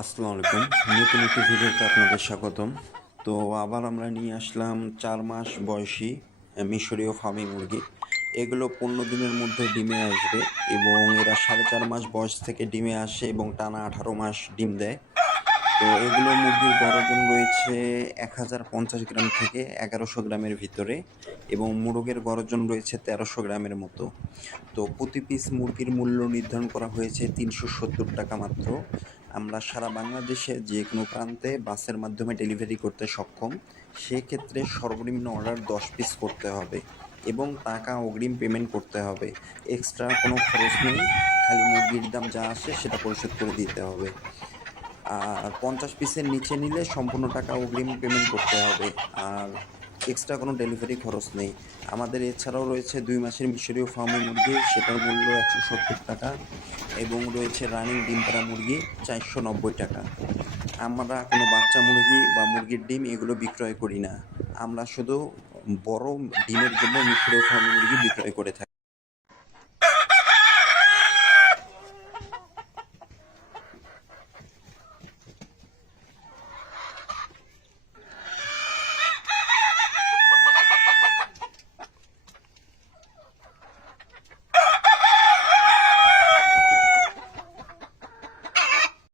আসসালামু আলাইকুম। নতুন একটি ভিডিওতে আপনাদের স্বাগতম। তো আবার আমরা নিয়ে আসলাম 4 মাস বয়সী মিশরীয় ফার্মি মুরগি। এগুলো 15 দিনের মধ্যে ডিমে আসবে এবং এরা 4.5 মাস বয়স থেকে ডিমে আসে এবং টানা 18 মাস ডিম দেয়। তো এগুলো মুরগির গড় ওজন রয়েছে 1050 গ্রাম থেকে 1100 গ্রামের ভিতরে এবং মোরগের গড় ওজন রয়েছে 1300 গ্রামের মতো। তো প্রতি পিস মুরগির মূল্য নির্ধারণ করা হয়েছে 370 টাকা মাত্র। আমরা সারা বাংলাদেশে যে কোনো প্রান্তে বাসের মাধ্যমে ডেলিভারি করতে সক্ষম। সেক্ষেত্রে সর্বনিম্ন অর্ডার 10 পিস করতে হবে এবং টাকা অগ্রিম পেমেন্ট করতে হবে। এক্সট্রা কোনো খরচ নেই, খালি মুরগির দাম যা আসে সেটা পরিশোধ করে দিতে হবে। আর 50 পিসের নিচে নিলে সম্পূর্ণ টাকা অগ্রিম পেমেন্ট করতে হবে। আর এক্সট্রা কোনো ডেলিভারি খরচ নেই। আমাদের এছাড়াও রয়েছে 2 মাসের মিশরীয় ফার্মি মুরগি, সেটার মূল্য 170 টাকা এবং রয়েছে রানিং ডিম পাড়া মুরগি 490 টাকা। আমরা কোনো বাচ্চা মুরগি বা মুরগির ডিম এগুলো বিক্রয় করি না। আমরা শুধু বড় ডিমের জন্য মিশরীয় ফার্মি মুরগি বিক্রয় করে থাকি।